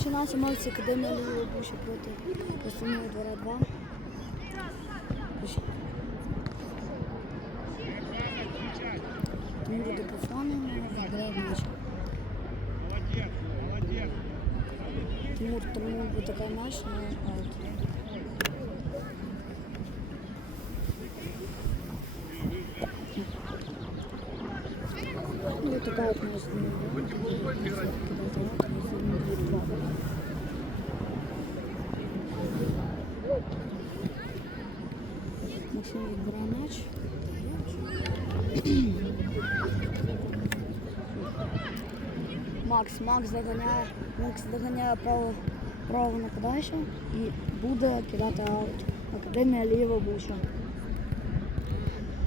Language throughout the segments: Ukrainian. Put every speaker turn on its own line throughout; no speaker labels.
Починається матч Академія Львова Буча проти Основного двора 2. Тому буде грає в м'яч. Тимур, тому буде такий матч, але аут. Ну, вот такая вот відбирає м'яч. Макс, Макс доганяє, Макс доганяє право, право нападаючого і буде кидати аут. Академія Ліва Буча.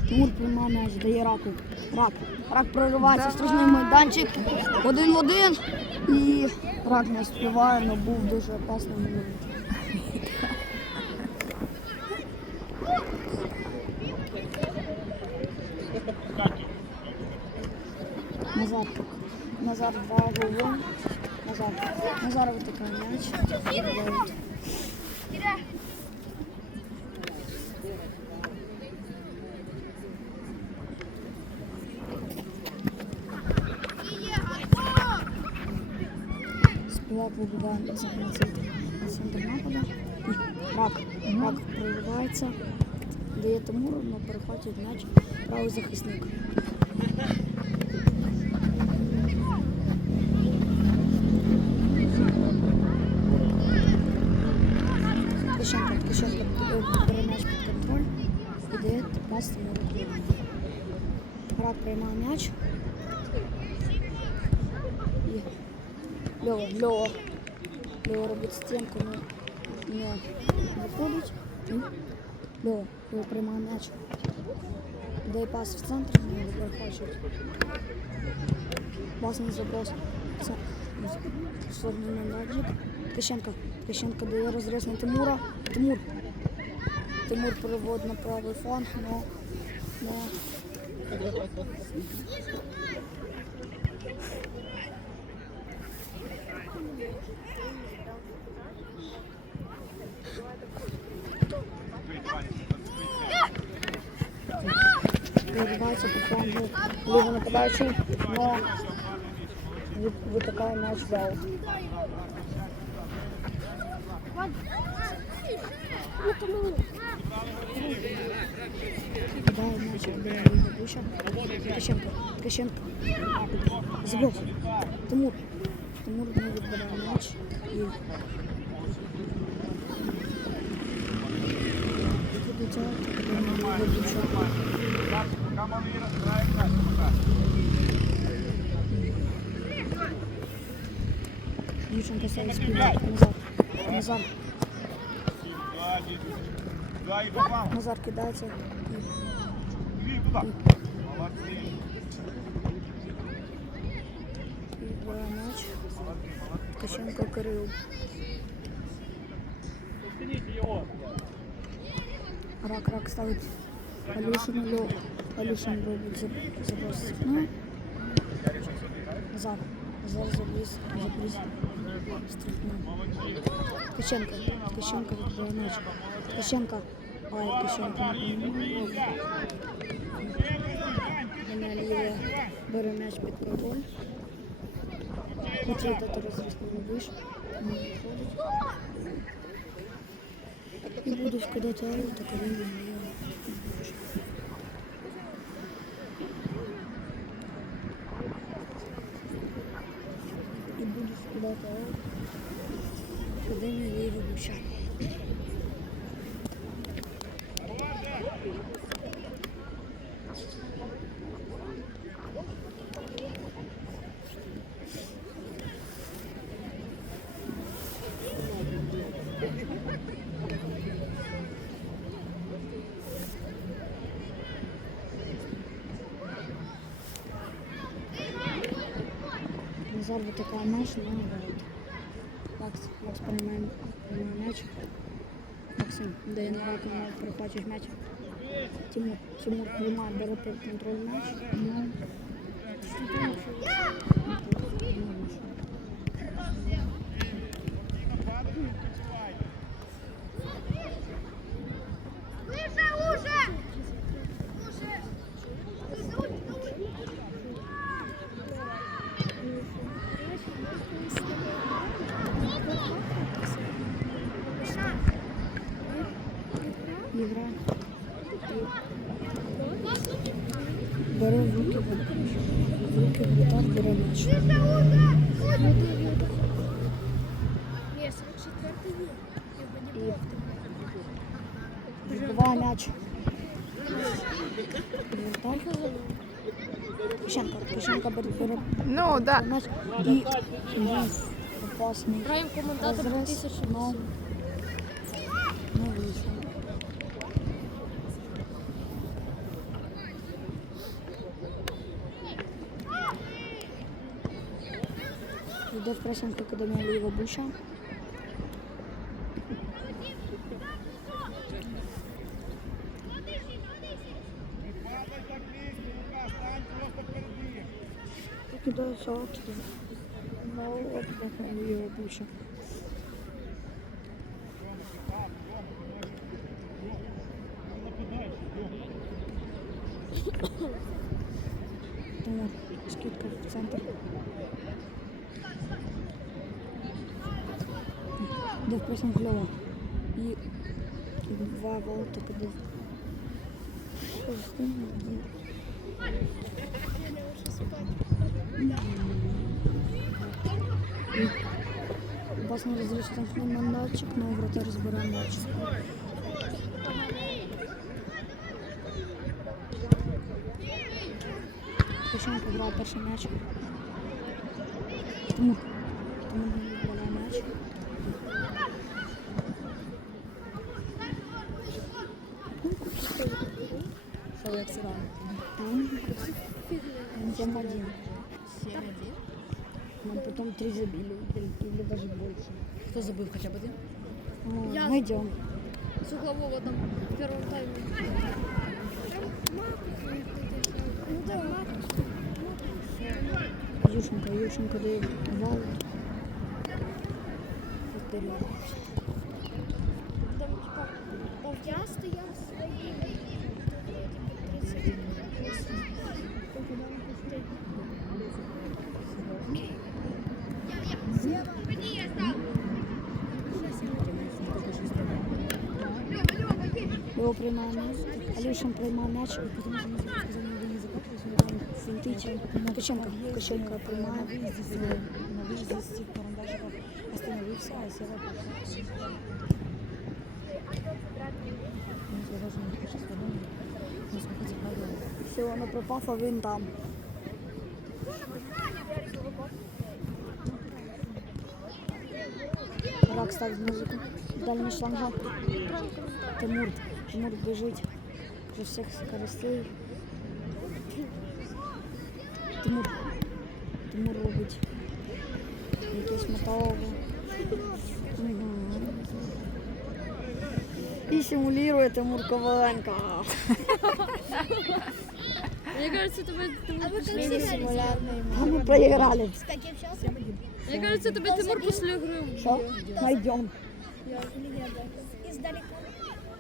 Тимур приймає м'яч, дає раку. Рак. Рак проривається страшний майданчик. Один в один. І рак не співає, але був дуже опасний момент. Назар. Назар два голи. Назар. Назар витикає м'яч. Вибиває на центр на центр нападу. І рак. Рак проривається. Дає Тимуру, але перехватить м'яч правий захисник. 15 році. Брат приймав м'яч. І Льова, Льова. Льова робить стінку, але не виходить. Льова, Льова приймає м'яч. Дай пас в центр, не проходить. не заброс. Це сложний мандаджик. Ткаченко. Дає розрез на Тимура. Тимур Тимур переводить на правий фланг, но не Відбувається по флангу ліво нападаючий, но від- витикає м'яч в аут. Кидає м'яч в Ліга Буча. Ткаченко, Ткаченко. Заброс. Тимур. Тимур не відбирає м'яч. І виходить аут, Академія Ліга Буча. Дівчинка ставить співак. Назар. Назар. Назар кидається. І відбирає м'яч. Ткаченко Кирил. Рак, рак ставить Алюшину льов. Алюшин робить заб- заброс стікну. Назар. Назар забріз. Забріз. Стрітну. Ткаченко. Ткаченко відбирає м'яч. Ткаченко. Ой, Кощенко не бере м'яч під контроль. Хоча дати розріз не виш. Не виходить. І буду скидати аут, так він не І буду скидати аут. Академія Ліги Буча. Назар витикає но але не ворот. Макс, Макс приймає, приймає м'яч. Максим дає на руку, м'яч. Тимур, Тимур приймає, бере під контроль м'яч. Ну, що ти робиш? грає. І бере в руки, в руки воротар, бере м'яч.
Ні, 44 є. Його не було
Відбиває м'яч. Кишенко, Кишенко бере,
Ну, да.
м'яч і опасний.
Граємо коментатор 2000.
но не вийшло. Йде в пресинг академія Ліва Буша. Кидається окидом. На окидом Ліва Буша. 8 кльово. и два волта болота У Вас не розрішити на мальчик, но врата розбирає мальчик. Почему побрав перший м'яч? Тому, тому не відбирає м'яч.
Що як сирано?
Там, там 7-1.
7-1.
Нам потом три забили, или, или даже больше.
Хто забив хоча б один?
Ну,
Я-
мы идем.
З углового там в першому таймі. Ну да,
Ющенко, Ющенко дает вал. Вперед.
Там типа, там я стояв свої. Тут вроді би 30.
Его прямая мяч. Алешин прямая мяч. Финтичен. Каченко. Каченко прямая.
На виїзді Стів Карандашиков остановився, а Сєва Ну, сказав, що не хоче свободу. Ну, сколько?
Все, воно пропав, а він там. Рак ставить музику. Дальний шланга. Тимур. Тимур біжить. Вже всіх скоростей. Тимур. Тимур робить. Якесь мотове. Мгм. І симулює Тимур Коваленко.
Мне кажется, тебе Тимур
А мы проиграли.
Мне кажется, тебе Тимур після гри.
Что? Найдем.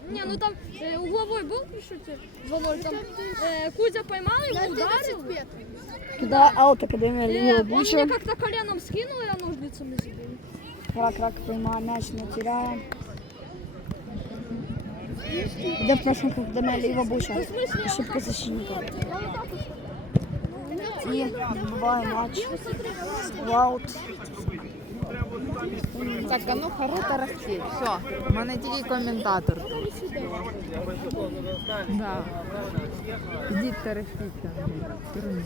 Не, ну там е, угловой був пришутір, Володь, там е, Кузя поймали,
ударив. Когда Алка,
когда
меня
он мне как-то коленом скинул, я а ножницами забил.
рак, рак, поймал мяч, но теряем. Когда в прошлом кругу, когда меня лево обучил, ошибка защитника. И а, бывает матч, ваут,
Так, а ну харо тарахтіть. Все, в мене тільки коментатор. Да. Ідіть там. Турні.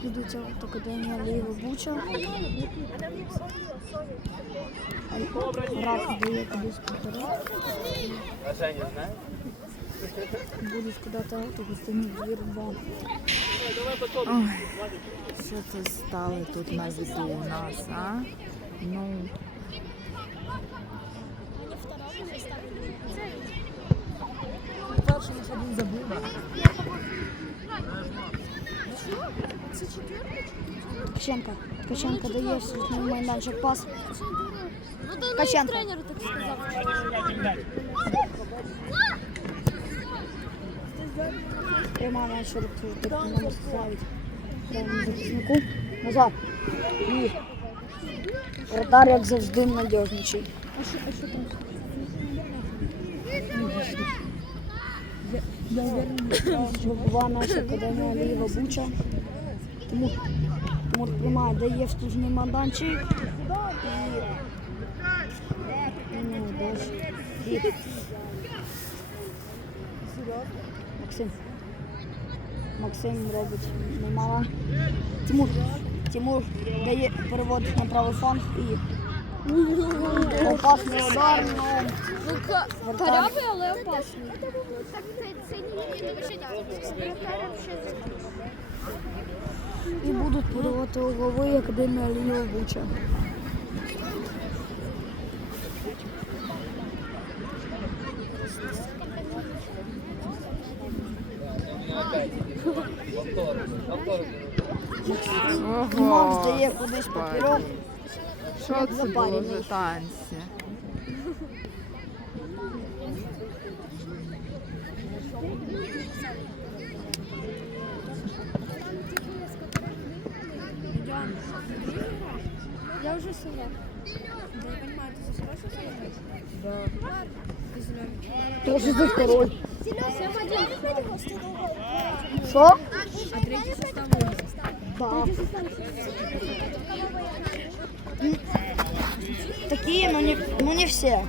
Следуйте аут Академия Лила Буча. Рак дает без полтора. Будешь куда-то а гостиный дверь.
Ой, що це стало тут на виду у нас, а? Ну, перший лише один забив.
Ткаченко. Ткаченко дає слухний майданчик пас.
Ну да,
Каченко.
тренер так сказал.
Не можна ставити. Правому захиснику. Назад. І вратар, як завжди, надіжничий.
А що, а що там?
Я уверен, була наша академія Ліва Буча. Тому Тимур приймає, дає встужний майданчик. І... Ну. І... Максим. Максим робить немало. Тимур. Тимур дає переводить на правий фланг і опасний
ка- карявий, але опасний.
і будуть подавати голови Академія Ліва Буча. Макс
Ого.
дає кудись поперек.
Що це було за танці?
Я вже сова.
Ти вже за король.
Сем один.
Що?
А третій состав.
Да. Такие, но не, ну не все.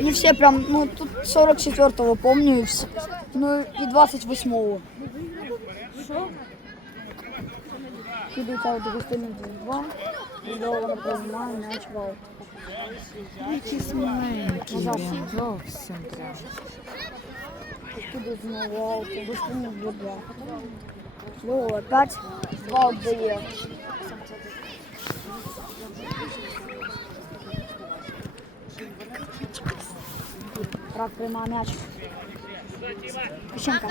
Не все прям, ну тут 44-го помню, ну и 28-го.
Що?
Кидают аут гостиный 2 Льова принимає мяч в аут.
Якийсь маленький зовсім прям.
Кидают знову аут, гостиный 2 Льова опять в аут дає. Рак приймає м'яч. Кищенко.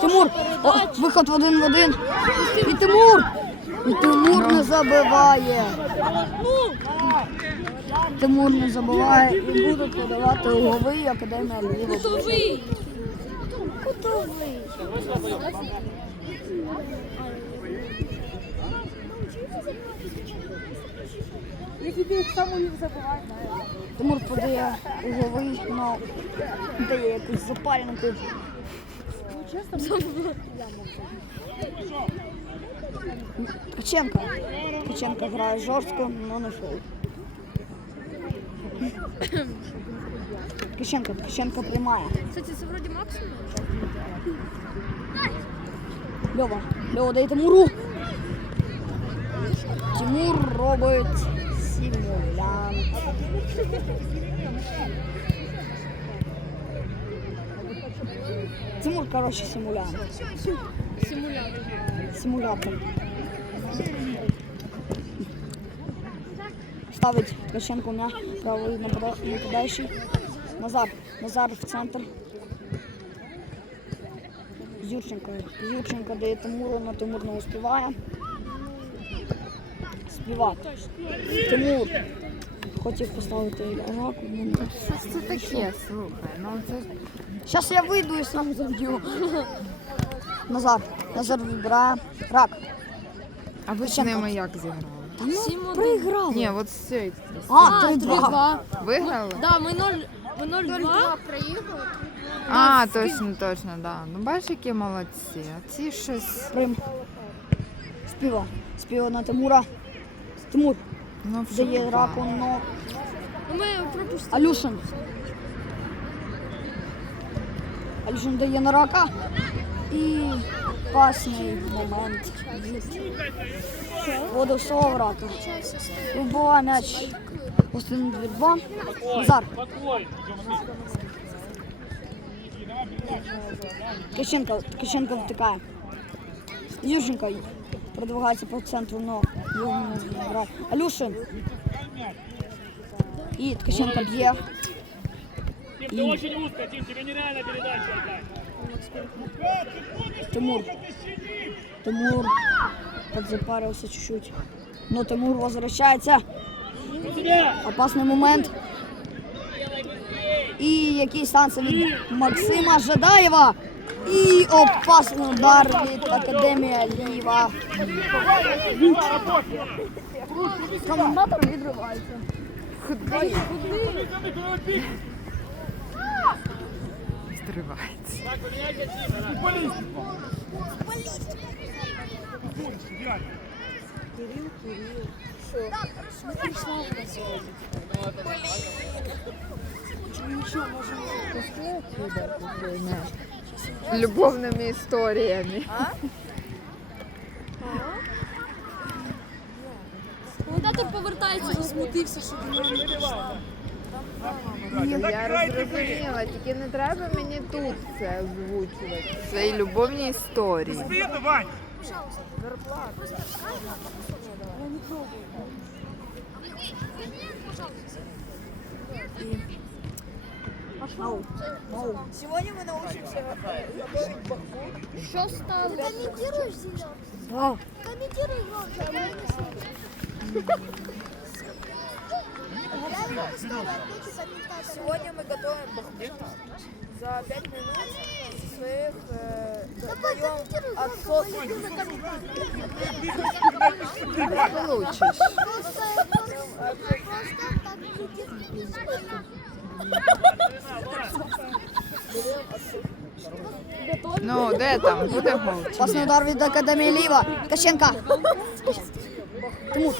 Тимур! О, виход в один в один. І Тимур! І Тимур не забиває. Тимур не забиває і буде подавати угловий академія Львова.
Готовий.
Тимур подає угловий, но дає якусь запарінку. Ткаченко. Ткаченко грає жорстко, но не фол. Ткаченко, Ткаченко приймає.
Кстати, це вроді максимум.
Льова. Льова дає Тимуру. Тимур робить симулянт. Тимур, коротше, симулянт.
Симулятор.
Симулятор. Ставить Ткаченко м'яч, правий напада- нападаючий. Назар. Назар в центр. Юрченко. Юрченко дає Тимуру, але Тимур не успіває. Співак. Тимур. Хотів поставити ну,
Що ж це таке, слухай? Ну це
Зараз я вийду і сам заб'ю. Назар. Назар вибирає. Рак.
А ви з ними як зіграли?
Та ну, проіграли.
Ні, от з цією.
А, 3-2.
3-2.
Виграли?
Да, ми 0 ми 0-2.
А, точно, точно, да. Ну бачиш, які молодці. А ці щось.
Прим. Співа. Співа на Тимура. Тимур
Ну, в
дає раку, но
Ну, Ми пропустили.
Алюшин. Алюшин дає на рака. І пасний момент від водосов рака. Вибиває м'яч. Гостин 2 Назар. Ткаченко, Ткаченко втикає. Юрченко продвигається по центру, но його не грає. Алюшин. І Ткаченко б'є.
Тим, ты очень узко, Тим, тебе нереально передачу отдать.
Тимур. Тимур подзапарився чуть-чуть. Но Тимур возвращається.
У тебя!
Опасний момент. І якийсь танці від Максима Жадаєва. І опасний удар від Академія Ліва. Коментатор відривається.
Стривається. Любовними історіями.
Коментатор повертається, засмутився, що до не прийшла.
Я розрозуміла, тільки не треба мені тут це озвучувати. Свої любовні історії.
Стыдно, Вань!
Сьогодні ми научимося готувати бахмут.
Що стало?
Комментируешь, Зеленый?
Да.
Комментируй громче, а то я не слышу.
Сегодня мы готовим бахмут. За 5 минут своих э, даем отсос. Получишь. Ну, де там? Буде гол?
Опасний удар від Академії Ліва. Ткаченка. Тимур.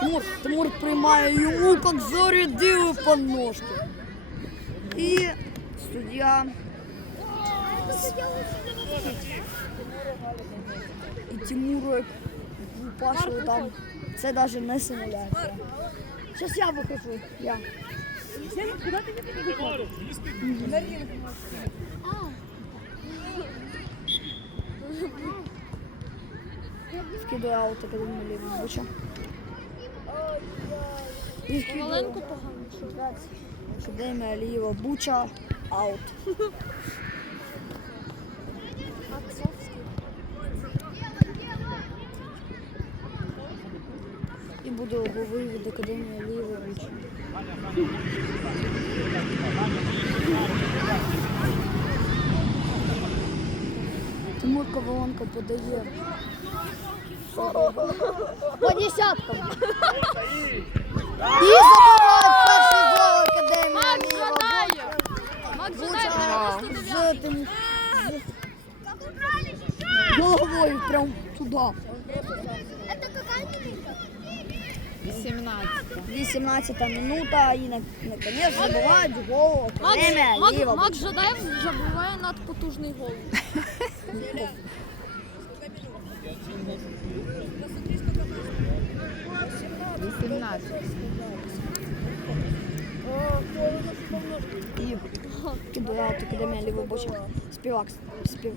Тимур, Тимур приймає йому, як зарядили по ножки. І суддя і Тимуру Пашу там. Це навіть не симуляція. Зараз я вихожу. Я. Вкидаю аут академію лівого буча. І вкидаю
Маленько погано.
академія лівого буча аут. І буде логовий від академії лівого буча. Коваленко подає. По десяткам. І забиває перший гол академії
Макс
лівого
жадає! Макс жадає
з головою прям туди.
Это какая минута?
18.
18 минута і наконец забивають гол академія
Макс. Макс Жадаєв забиває надпотужний гол.
Вісімнадцять.
І кидає академія лівого боча. Співак, спів,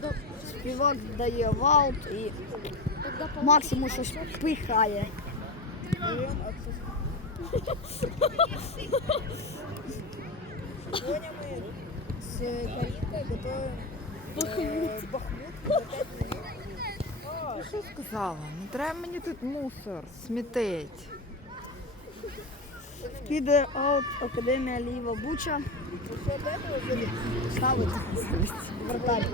співак дає ваут і Макс йому щось пихає.
Сегодня мы с Каринкой готовим э, бахмут за 5 минут. Ну що сказала? Не треба мені тут мусор смітить.
Кидає аут академія ліва буча. Ставить вратарь.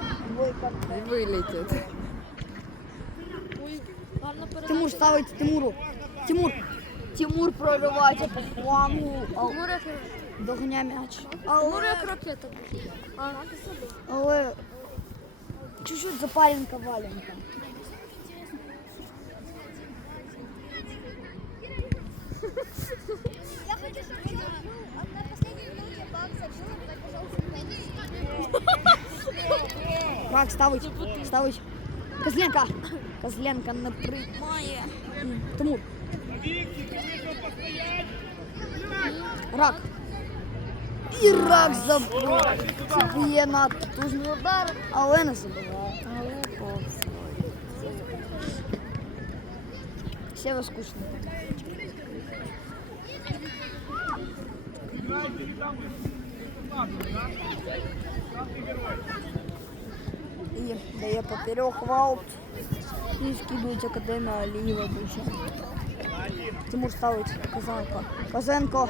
І
передача.
Тимур ставить Тимуру. Тимур. Тимур проривається по флангу.
Тимур як,
Доганяє м'яч.
Тимур як ракета.
Але чуть-чуть запаленка валенка.
Я хочу, чтобы на последней минуте Бак забил, пожалуйста,
Как ставить? Ставить. Козленка. Козленка не. Тимур. Рак. І рак забив. на потужний удар, але не забиває.
Але повз.
Все скучно. І дає поперек ваут. І скидують академія ліва буча. Тимур ставить Козенко. Козенко.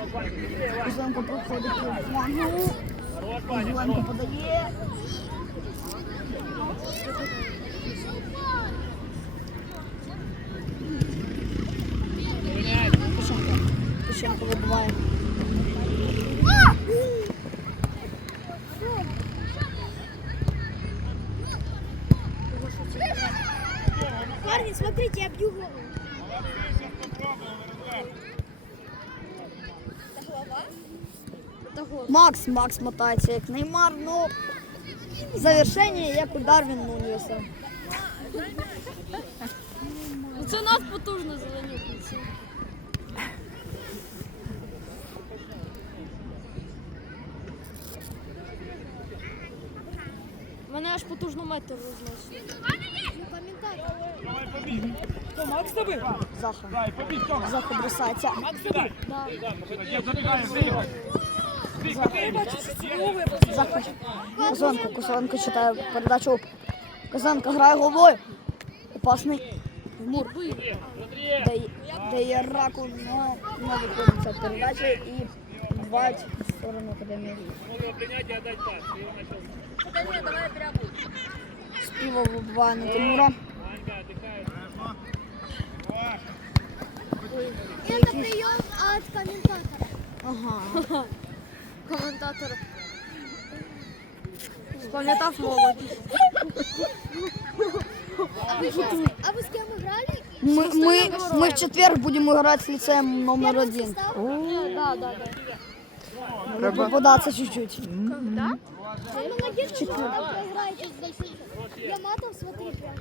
Козенко проходить по флангу. Козенко подає. Кишенко. Кишенко вибиває.
Парни, смотрите, я бью голову.
Макс, Макс мотається як Неймар, ну завершення як у Дарвін Нуньєса.
Ну це нас потужно зеленюкнеться. Мене аж потужно метр розносить.
Макс тобі.
Заха. Заха бросається.
Макс тобі. Є,
Козенко, Козенко читає передачу. Козенко грає головою. Опасний. Тимур. Дає, раку, не виконується передача і бувають в сторону академії. Співа вибиває на Тимура.
Это прием от комментатора.
Ага
Коментатор. Спам'ятав молодість.
А вы, а вы с кем играли?
Ми, ми, ми в четвер будемо грати з ліцеєм номер один.
Состав?
Да, да, да.
Треба попадатися чуть-чуть.
Да?
Вы молодец, что вы там проиграете с большим. Я матом смотри прям.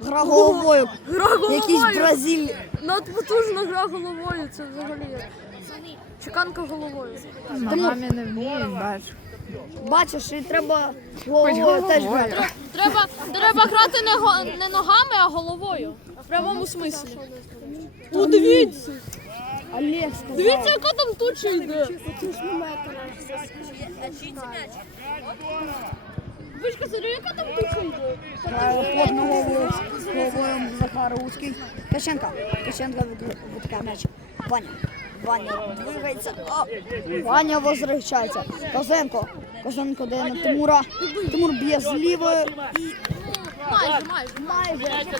Гра головою.
Гра
Якийсь
головою.
Бразиль.
Надпотужна гра головою, це взагалі. Чеканка головою.
Ногами не вміють, бач.
Бачиш, і треба головою теж грати.
Треба, треба грати не, го- не ногами, а головою. В прямому смислі. О, дивіться!
Олег сказав.
Дивіться, яка там туча йде. Вишка, смотри, яка там туча йде.
Грає плотно головою. Головою Захар Узький. Каченко. Каченко витикає м'яч. Ваня. Ваня двигається. О! Ваня возвращається. Козенко. Козенко дає на Тимура. Тимур б'є з лівої і
Майже, майже.
майже.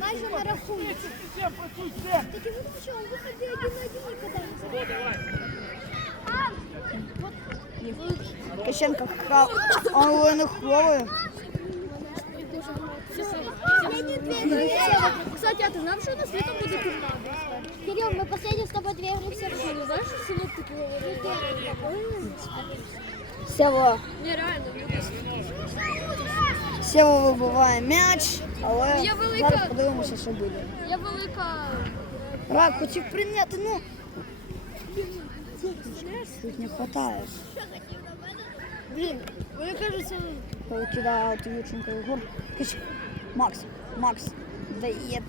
Майже на рахунок. Так один на один никогда не
Каченко хав. Але не ховує.
Кстати, а ти знав, що у нас літом буде торнадо?
Мы последний с тобой две игры все
Ти не знаєш, що синоптики говорять?
Сева.
Ні, реально.
Сева вибиває м'яч, але
Я велика.
зараз подивимося, що буде.
Я велика.
Рак хотів прийняти, ну. Тут не вистачає.
Блін, мені кажеться,
Кидає от Юченко Єгор. Кич. Макс, Макс дає.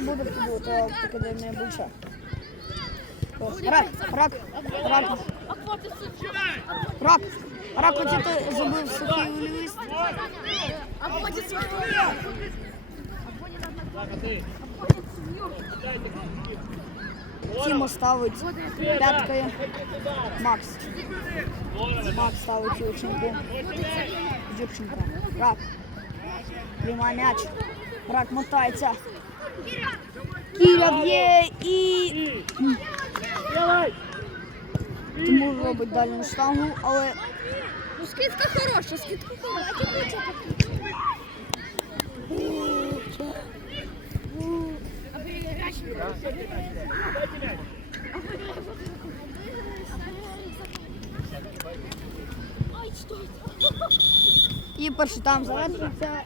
Не футбол, то академія більше. О, Рак, рак, рак, рак, рак, хотів ти забив сухий лист. Тіма ставить п'яткою. Макс. Макс ставить Юрченко. Юрченко. Рак. Приймає м'яч. Рак мотається. Кіря б'є і. Тимур робить дальню штангу, але
ну скидка хороша, скидка хороша.
і перший там завершується.